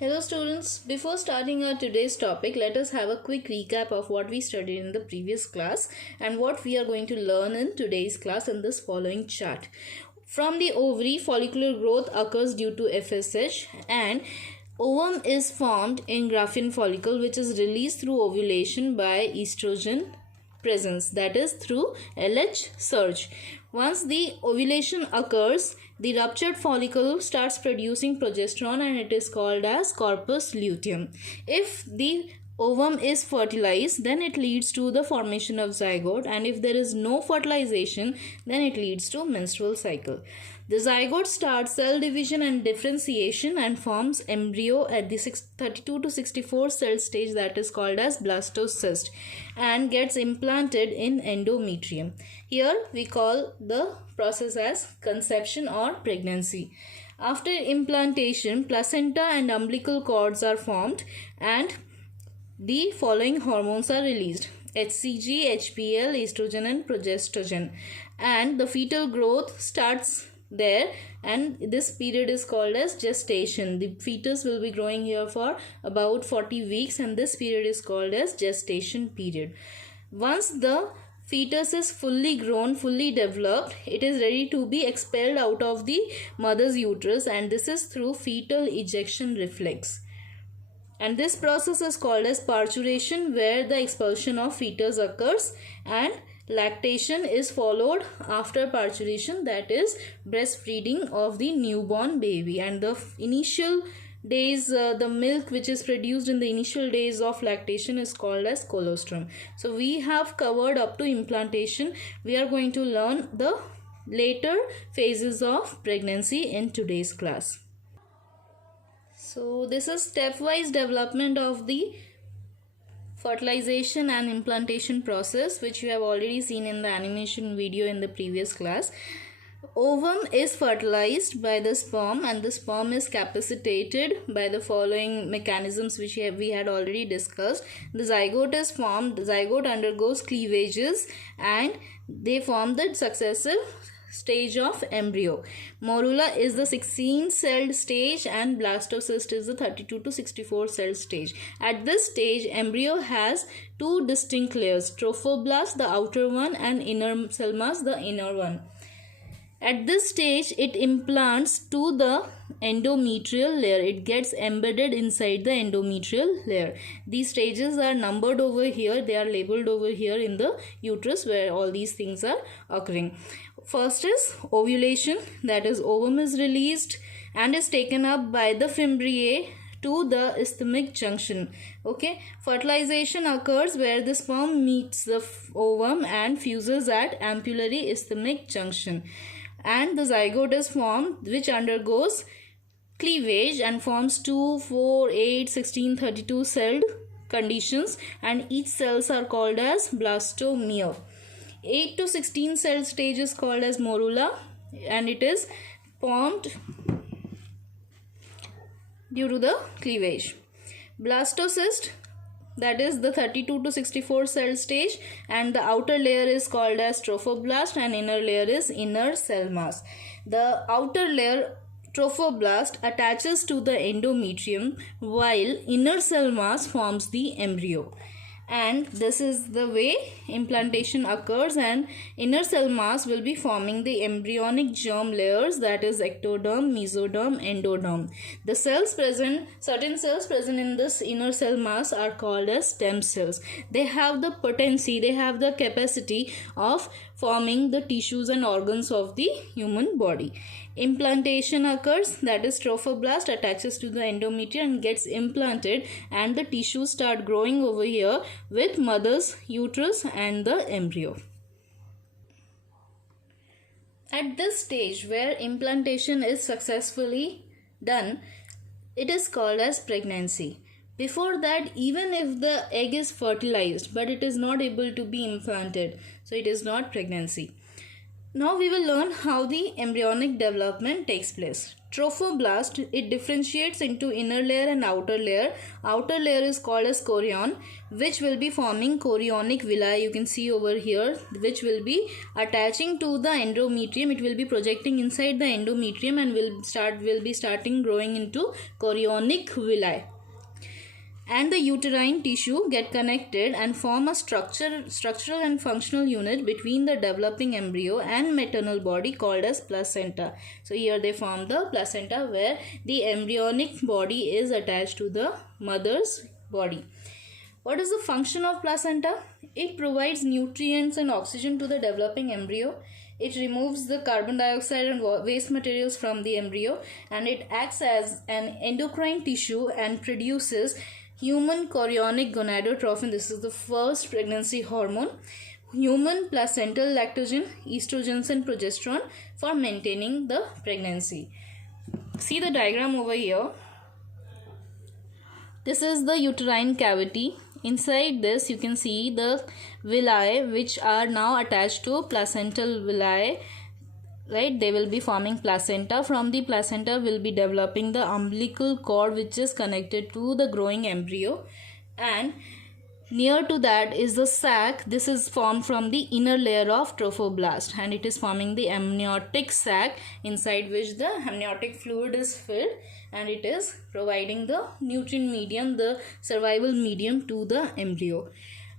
Hello students, before starting our today's topic, let us have a quick recap of what we studied in the previous class and what we are going to learn in today's class in this following chart. From the ovary, follicular growth occurs due to FSH and ovum is formed in Graafian follicle which is released through ovulation by estrogen presence, that is through LH surge. Once the ovulation occurs, the ruptured follicle starts producing progesterone and it is called as corpus luteum. If the ovum is fertilized, then it leads to the formation of zygote, and if there is no fertilization, then it leads to menstrual cycle. The zygote starts cell division and differentiation and forms embryo at the 32 to 64 cell stage, that is called as blastocyst, and gets implanted in endometrium. Here we call the process as conception or pregnancy. After implantation, placenta and umbilical cords are formed and the following hormones are released: HCG, HPL, estrogen and progestogen, and the fetal growth starts there, and this period is called as gestation. The fetus will be growing here for about 40 weeks and this period is called as gestation period. Once the fetus is fully grown, fully developed, it is ready to be expelled out of the mother's uterus, and this is through fetal ejection reflex. And this process is called as parturition, where the expulsion of fetus occurs, and lactation is followed after parturition, that is breastfeeding of the newborn baby. And the initial days, the milk which is produced in the initial days of lactation is called as colostrum. So we have covered up to implantation. We are going to learn the later phases of pregnancy in today's class. So this is stepwise development of the fertilization and implantation process, which you have already seen in the animation video in the previous class. Ovum is fertilized by the sperm and the sperm is capacitated by the following mechanisms which we had already discussed. The zygote is formed. The zygote undergoes cleavages and they form the successive stage of embryo. Morula is the 16-celled stage and blastocyst is the 32 to 64 cell stage. At this stage, embryo has two distinct layers: trophoblast, the outer one, and inner cell mass, the inner one. At this stage, it implants to the endometrial layer. It gets embedded inside the endometrial layer. These stages are numbered over here. They are labeled over here in the uterus where all these things are occurring. First is ovulation, that is ovum is released and is taken up by the fimbriae to the isthmic junction. Okay, fertilization occurs where the sperm meets the ovum and fuses at ampullary isthmic junction, and the zygote is formed, which undergoes cleavage and forms 2, 4, 8, 16, 32 celled conditions, and each cells are called as blastomere. 8 to 16 cell stage is called as morula and it is formed due to the cleavage. Blastocyst, that is the 32 to 64 cell stage, and the outer layer is called as trophoblast and inner layer is inner cell mass. The outer layer, trophoblast, attaches to the endometrium while inner cell mass forms the embryo. And this is the way implantation occurs, and inner cell mass will be forming the embryonic germ layers, that is ectoderm, mesoderm, endoderm. The cells present, certain cells present in this inner cell mass are called as stem cells. They have the potency, they have the capacity of forming the tissues and organs of the human body. Implantation occurs, that is trophoblast attaches to the endometrium and gets implanted, and the tissues start growing over here with mother's uterus and the embryo. At this stage where implantation is successfully done, it is called as pregnancy. Before that, even if the egg is fertilized but it is not able to be implanted, so it is not pregnancy. Now we will learn how the embryonic development takes place. Trophoblast, it differentiates into inner layer and outer layer. Outer layer is called as chorion, which will be forming chorionic villi. You can see over here, which will be attaching to the endometrium. It will be projecting inside the endometrium and will be starting growing into chorionic villi. And the uterine tissue get connected and form a structural and functional unit between the developing embryo and maternal body called as placenta. So here they form the placenta, where the embryonic body is attached to the mother's body. What is the function of placenta? It provides nutrients and oxygen to the developing embryo. It removes the carbon dioxide and waste materials from the embryo, and it acts as an endocrine tissue and produces human chorionic gonadotrophin. This is the first pregnancy hormone. Human placental lactogen, estrogens and progesterone for maintaining the pregnancy. See the diagram over here. This is the uterine cavity. Inside this you can see the villi, which are now attached to placental villi. Right, they will be forming placenta. From the placenta will be developing the umbilical cord, which is connected to the growing embryo, and near to that is the sac. This is formed from the inner layer of trophoblast, and it is forming the amniotic sac, inside which the amniotic fluid is filled, and it is providing the nutrient medium, the survival medium to the embryo.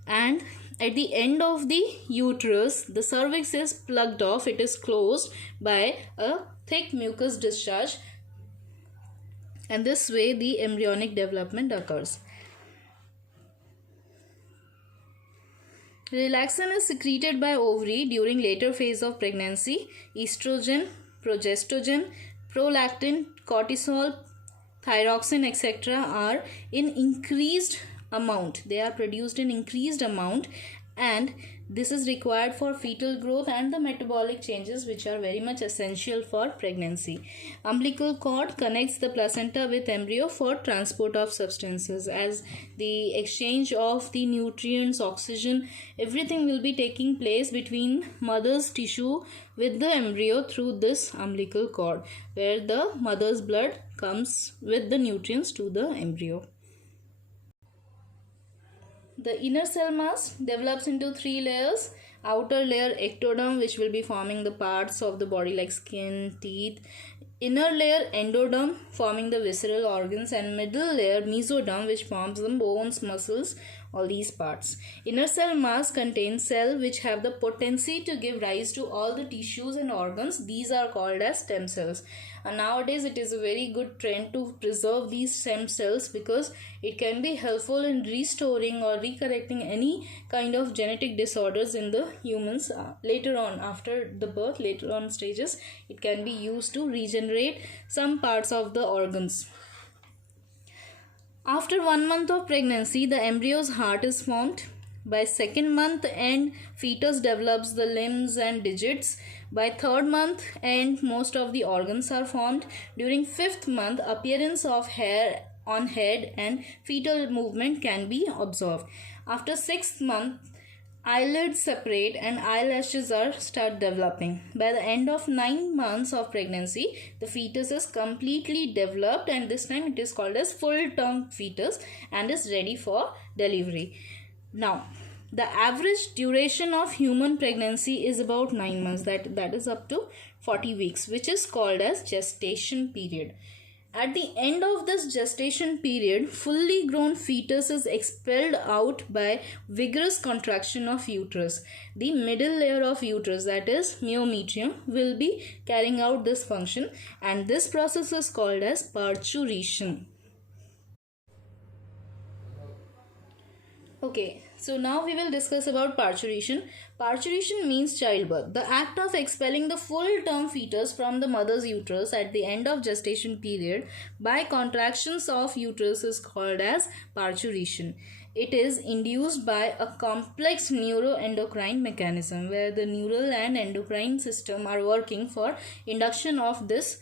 And at the end of the uterus, the cervix is plugged off. It is closed by a thick mucus discharge, and this way the embryonic development occurs. Relaxin is secreted by ovary during later phase of pregnancy. Estrogen, progestogen, prolactin, cortisol, thyroxine, etc. are in increased amount. They are produced in increased amount, and this is required for fetal growth and the metabolic changes, which are very much essential for pregnancy. Umbilical cord connects the placenta with embryo for transport of substances, as the exchange of the nutrients, oxygen, everything will be taking place between mother's tissue with the embryo through this umbilical cord, where the mother's blood comes with the nutrients to the embryo. The inner cell mass develops into 3 layers. Outer layer ectoderm, which will be forming the parts of the body like skin, teeth. Inner layer endoderm, forming the visceral organs, and middle layer mesoderm, which forms the bones, muscles, all these parts. Inner cell mass contains cells which have the potency to give rise to all the tissues and organs. These are called as stem cells. And nowadays it is a very good trend to preserve these stem cells, because it can be helpful in restoring or recorrecting any kind of genetic disorders in the humans later on, after the birth, later on stages. It can be used to regenerate some parts of the organs. After 1 month of pregnancy, the embryo's heart is formed. By 2nd month end, fetus develops the limbs and digits. By 3rd month end, most of the organs are formed. During 5th month, appearance of hair on head and fetal movement can be observed. After 6th month, eyelids separate and eyelashes start developing. By the end of 9 months of pregnancy, the fetus is completely developed, and this time it is called as full-term fetus and is ready for delivery. Now, the average duration of human pregnancy is about 9 months. That is up to 40 weeks, which is called as gestation period. At the end of this gestation period, fully grown fetus is expelled out by vigorous contraction of uterus. The middle layer of uterus, that is myometrium, will be carrying out this function, and this process is called as parturition. Okay, so now we will discuss about parturition. Parturition means childbirth. The act of expelling the full-term fetus from the mother's uterus at the end of gestation period by contractions of uterus is called as parturition. It is induced by a complex neuroendocrine mechanism, where the neural and endocrine system are working for induction of this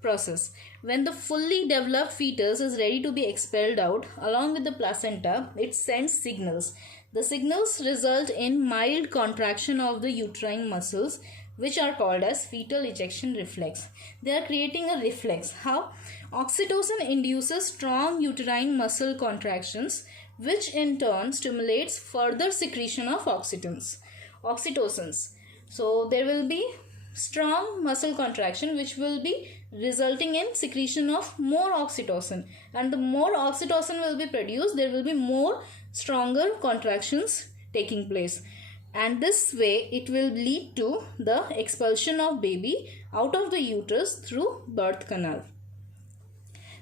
process. When the fully developed fetus is ready to be expelled out, along with the placenta, it sends signals. The signals result in mild contraction of the uterine muscles, which are called as fetal ejection reflex. They are creating a reflex. How? Oxytocin induces strong uterine muscle contractions, which in turn stimulates further secretion of oxytocins. So there will be strong muscle contraction which will be resulting in secretion of more oxytocin, and the more oxytocin will be produced, there will be more stronger contractions taking place, and this way it will lead to the expulsion of baby out of the uterus through birth canal.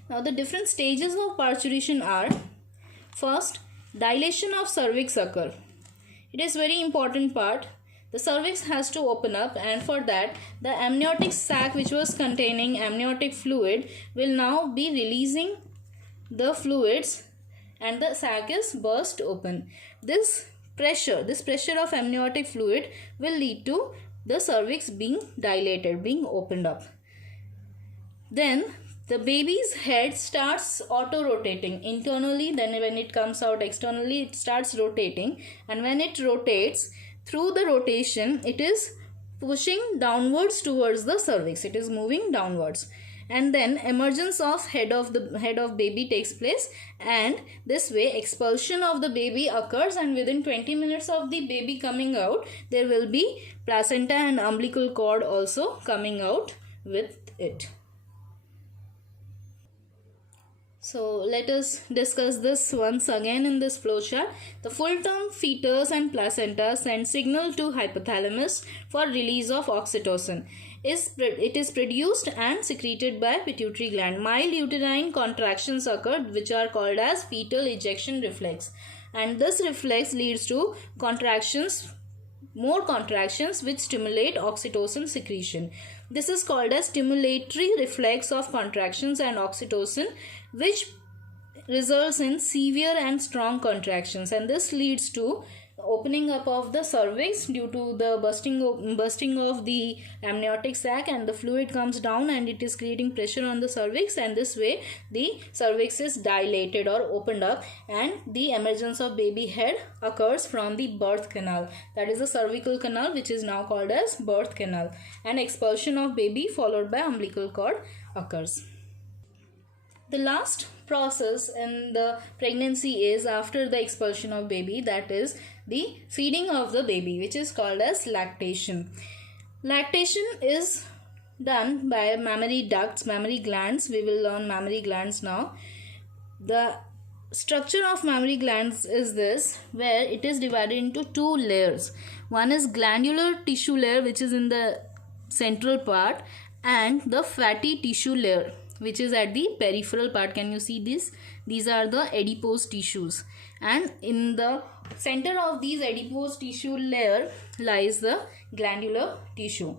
Now the different stages of parturition are: first, dilation of cervix occur. It is very important part. The cervix has to open up, and for that the amniotic sac which was containing amniotic fluid will now be releasing the fluids, and the sac is burst open. This pressure of amniotic fluid will lead to the cervix being dilated, being opened up. Then the baby's head starts auto-rotating internally, then when it comes out externally it starts rotating, and when it rotates, through the rotation it is pushing downwards towards the cervix, it is moving downwards, and then emergence of head of baby takes place, and this way expulsion of the baby occurs, and within 20 minutes of the baby coming out there will be placenta and umbilical cord also coming out with it. So let us discuss this once again in this flowchart. The full-term fetus and placenta send signal to hypothalamus for release of oxytocin. It is produced and secreted by pituitary gland. Mild uterine contractions occur, which are called as fetal ejection reflex, and this reflex leads to more contractions which stimulate oxytocin secretion. This is called as stimulatory reflex of contractions and oxytocin, which results in severe and strong contractions, and this leads to opening up of the cervix due to the bursting of the amniotic sac, and the fluid comes down and it is creating pressure on the cervix, and this way the cervix is dilated or opened up, and the emergence of baby head occurs from the birth canal, that is the cervical canal, which is now called as birth canal, and expulsion of baby followed by umbilical cord occurs. The last process in the pregnancy is after the expulsion of baby, that is the feeding of the baby, which is called as lactation. Lactation is done by mammary ducts, mammary glands. We will learn mammary glands now. The structure of mammary glands is this, where it is divided into two layers. One is glandular tissue layer, which is in the central part, and the fatty tissue layer, which is at the peripheral part. Can you see this? These are the adipose tissues, and in the center of these adipose tissue layer lies the glandular tissue.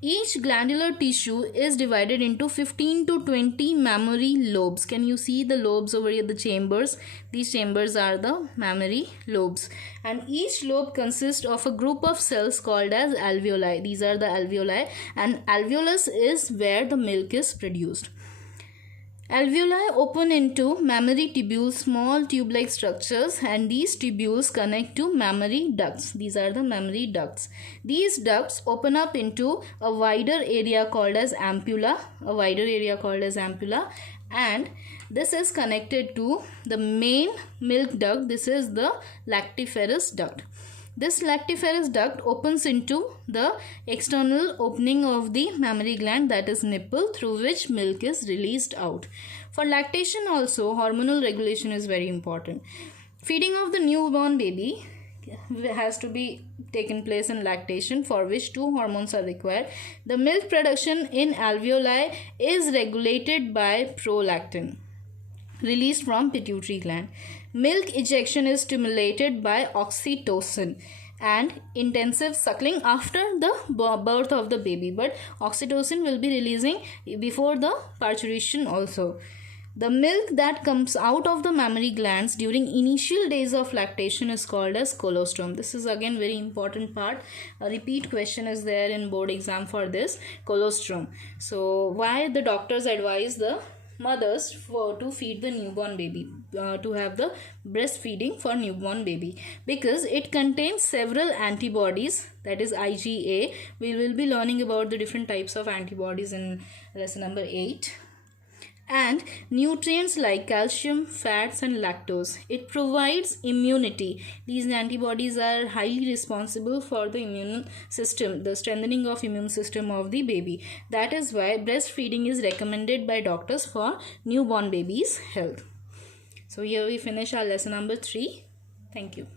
Each glandular tissue is divided into 15 to 20 mammary lobes. Can you see the lobes over here, the chambers? These chambers are the mammary lobes, and each lobe consists of a group of cells called as alveoli. These are the alveoli, and alveolus is where the milk is produced. Alveoli open into mammary tubules, small tube-like structures, and these tubules connect to mammary ducts. These are the mammary ducts. These ducts open up into a wider area called as ampulla, and this is connected to the main milk duct. This is the lactiferous duct. This lactiferous duct opens into the external opening of the mammary gland, that is nipple, through which milk is released out. For lactation also, hormonal regulation is very important. Feeding of the newborn baby has to be taken place in lactation, for which two hormones are required. The milk production in alveoli is regulated by prolactin, released from pituitary gland. Milk ejection is stimulated by oxytocin and intensive suckling after the birth of the baby, but oxytocin will be releasing before the parturition also. The milk that comes out of the mammary glands during initial days of lactation is called as colostrum. This is again very important part. A repeat question is there in board exam for this, colostrum. So why the doctors advise the mothers to feed the newborn baby, to have the breastfeeding for newborn baby, because it contains several antibodies, that is IgA. We will be learning about the different types of antibodies in lesson number 8. And nutrients like calcium, fats and lactose. It provides immunity. These antibodies are highly responsible for the immune system, the strengthening of immune system of the baby. That is why breastfeeding is recommended by doctors for newborn babies' health. So here we finish our lesson number 3. Thank you.